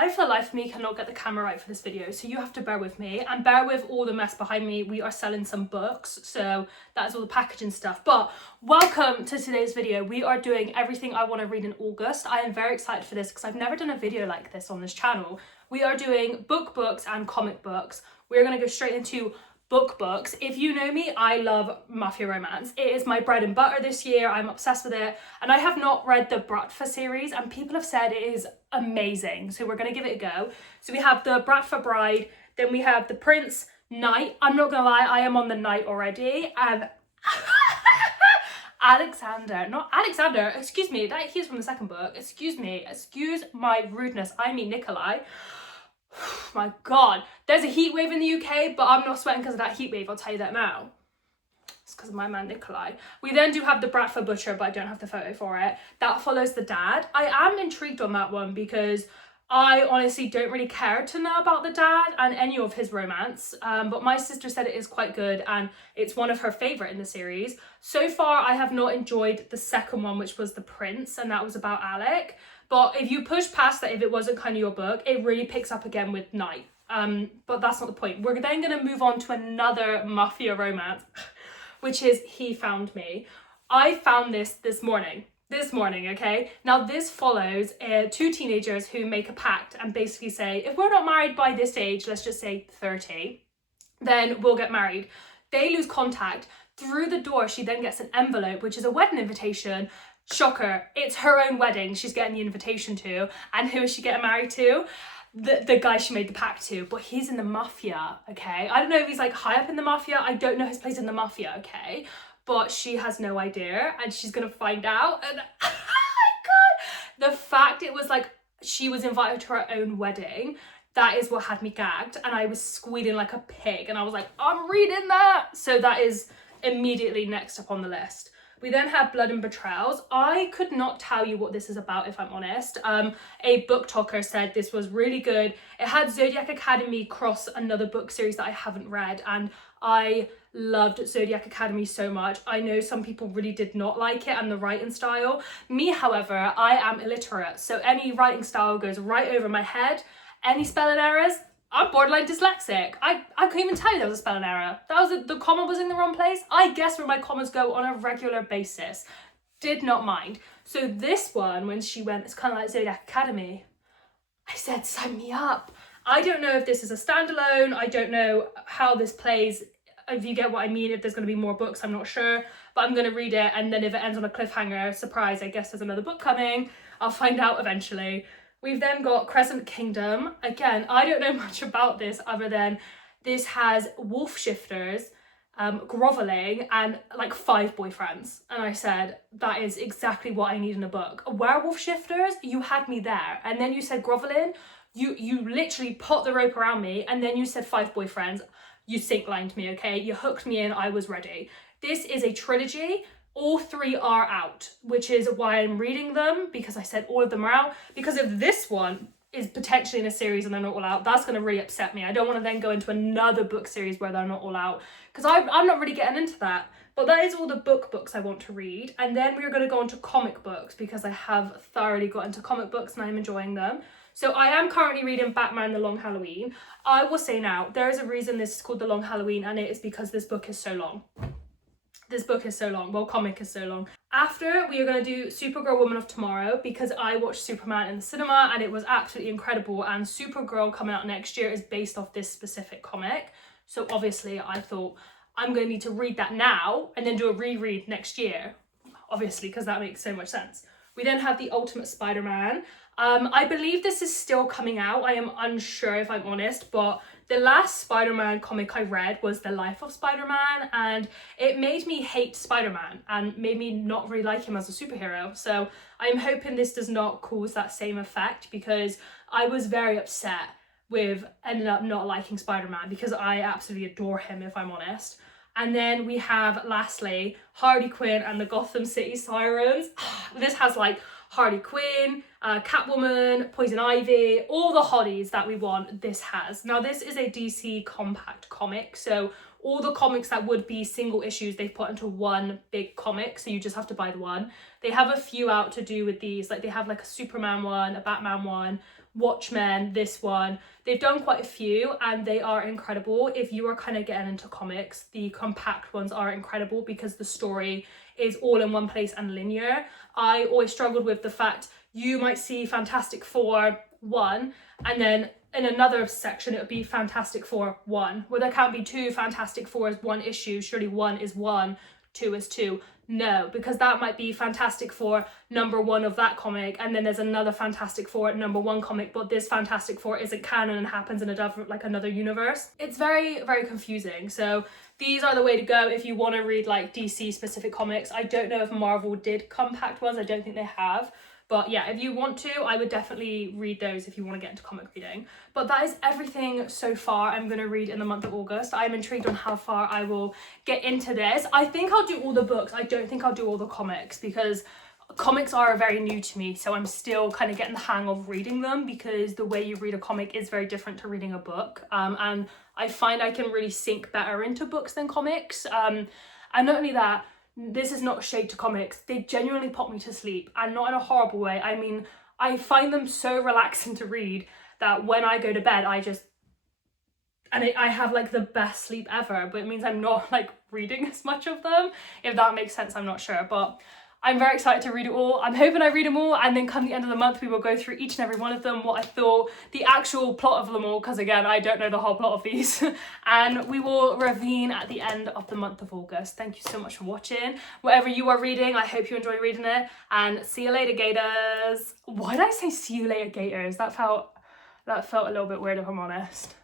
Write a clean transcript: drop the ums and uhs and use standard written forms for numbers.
I for the life of me cannot get the camera right for this video, so you have to bear with me and bear with all the mess behind me. We are selling some books, so that's all the packaging stuff. But welcome to today's video. We are doing everything I want to read in August. I am very excited for this because I've never done a video like this on this channel. We are doing books and comic books. We're going to go straight into books. If you know me, I love mafia romance. It is my bread and butter this year. I'm obsessed with it. And I have not read the Bratva series and people have said it is amazing. So we're going to give it a go. So we have the Bratva Bride, then we have the Prince Knight. I'm not going to lie, I am on the Knight already. And Alexander, excuse me, he's from the second book. Excuse my rudeness. I mean Nikolai. My God, there's a heat wave in the UK, but I'm not sweating because of that heat wave, I'll tell you that now. It's because of my man Nikolai. We then do have the Bratva Butcher, but I don't have the photo for it. That follows the dad. I am intrigued on that one because I honestly don't really care to know about the dad and any of his romance, but my sister said it is quite good and it's one of her favourite in the series. So far, I have not enjoyed the second one, which was The Prince, and that was about Alec. But if you push past that, if it wasn't kind of your book, it really picks up again with Night. But that's not the point. We're then going to move on to another mafia romance, which is He Found Me. I found this morning, okay? Now this follows two teenagers who make a pact and basically say, if we're not married by this age, let's just say 30, then we'll get married. They lose contact. Through the door, she then gets an envelope, which is a wedding invitation. Shocker, it's her own wedding she's getting the invitation to. And who is she getting married to? The guy she made the pact to, but he's in the mafia, okay? I don't know if he's like high up in the mafia. I don't know his place in the mafia, okay? But she has no idea and she's gonna find out. And oh my God, the fact it was like she was invited to her own wedding, that is what had me gagged. And I was squealing like a pig and I was like, I'm reading that. So that is immediately next up on the list. We then have Blood and Betrayals. I could not tell you what this is about, if I'm honest. A book talker said this was really good. It had Zodiac Academy cross another book series that I haven't read, and I loved Zodiac Academy so much. I know some people really did not like it and the writing style. Me, however, I am illiterate, so any writing style goes right over my head. Any spelling errors, I'm borderline dyslexic. I couldn't even tell you there was a spelling error. The comma was in the wrong place. I guess where my commas go on a regular basis. Did not mind. So this one, when she went, it's kind of like Zodiac Academy. I said, sign me up. I don't know if this is a standalone. I don't know how this plays. If you get what I mean, if there's going to be more books, I'm not sure. But I'm going to read it. And then if it ends on a cliffhanger, surprise, I guess there's another book coming. I'll find out eventually. We've then got Crescent Kingdom. Again, I don't know much about this other than this has wolf shifters, groveling, and like 5 boyfriends. And I said, that is exactly what I need in a book. Werewolf shifters, you had me there. And then you said groveling, you literally put the rope around me, and then you said 5 boyfriends. You sync lined me, okay? You hooked me in, I was ready. This is a trilogy. All 3 are out, which is why I'm reading them, because I said all of them are out. Because if this one is potentially in a series and they're not all out, that's going to really upset me. I don't want to then go into another book series where they're not all out, because I'm not really getting into that. But that is all the books I want to read. And then we're going to go into comic books, because I have thoroughly got into comic books and I'm enjoying them. So I am currently reading Batman The Long Halloween. I will say now, there is a reason this is called The Long Halloween, and it is because this book is so long. This book is so long. Well, comic is so long. After, we are going to do Supergirl Woman of Tomorrow, because I watched Superman in the cinema and it was absolutely incredible. And Supergirl coming out next year is based off this specific comic. So obviously I thought I'm going to need to read that now and then do a reread next year. Obviously, because that makes so much sense. We then have The Ultimate Spider-Man. I believe this is still coming out. I am unsure if I'm honest, but the last Spider-Man comic I read was The Life of Spider-Man, and it made me hate Spider-Man and made me not really like him as a superhero. So I'm hoping this does not cause that same effect, because I was very upset with ending up not liking Spider-Man, because I absolutely adore him, if I'm honest. And then we have, lastly, Harley Quinn and the Gotham City Sirens. This has like Harley Quinn, Catwoman, Poison Ivy, all the hotties that we want, this has. Now, this is a DC compact comic, so all the comics that would be single issues, they've put into one big comic, so you just have to buy the one. They have a few out to do with these, like they have like a Superman one, a Batman one, Watchmen, this one. They've done quite a few and they are incredible. If you are kind of getting into comics, the compact ones are incredible because the story is all in one place and linear. I always struggled with the fact you might see Fantastic Four 1 and then in another section it would be Fantastic Four 1. Well, there can't be two Fantastic Fours one issue. Surely 1 is 1, 2 is 2. No, because that might be Fantastic Four #1 of that comic, and then there's another Fantastic Four #1 comic, but this Fantastic Four isn't canon and happens in another universe. It's very, very confusing. So these are the way to go if you want to read like DC specific comics. I don't know if Marvel did compact ones. I don't think they have. But yeah, if you want to, I would definitely read those if you want to get into comic reading. But that is everything so far I'm going to read in the month of August. I'm intrigued on how far I will get into this. I think I'll do all the books. I don't think I'll do all the comics because comics are very new to me. So I'm still kind of getting the hang of reading them because the way you read a comic is very different to reading a book. And I find I can really sink better into books than comics. And not only that, this is not shade to comics, they genuinely put me to sleep, and not in a horrible way. I mean, I find them so relaxing to read that when I go to bed, I have like the best sleep ever, but it means I'm not like reading as much of them, if that makes sense. I'm not sure, but I'm very excited to read it all. I'm hoping I read them all, and then come the end of the month we will go through each and every one of them, what I thought, the actual plot of them all, because again, I don't know the whole plot of these. And we will reconvene at the end of the month of August. Thank you so much for watching. Whatever you are reading, I hope you enjoy reading it, and see you later, Gators. Why did I say see you later, Gators? That felt a little bit weird, if I'm honest.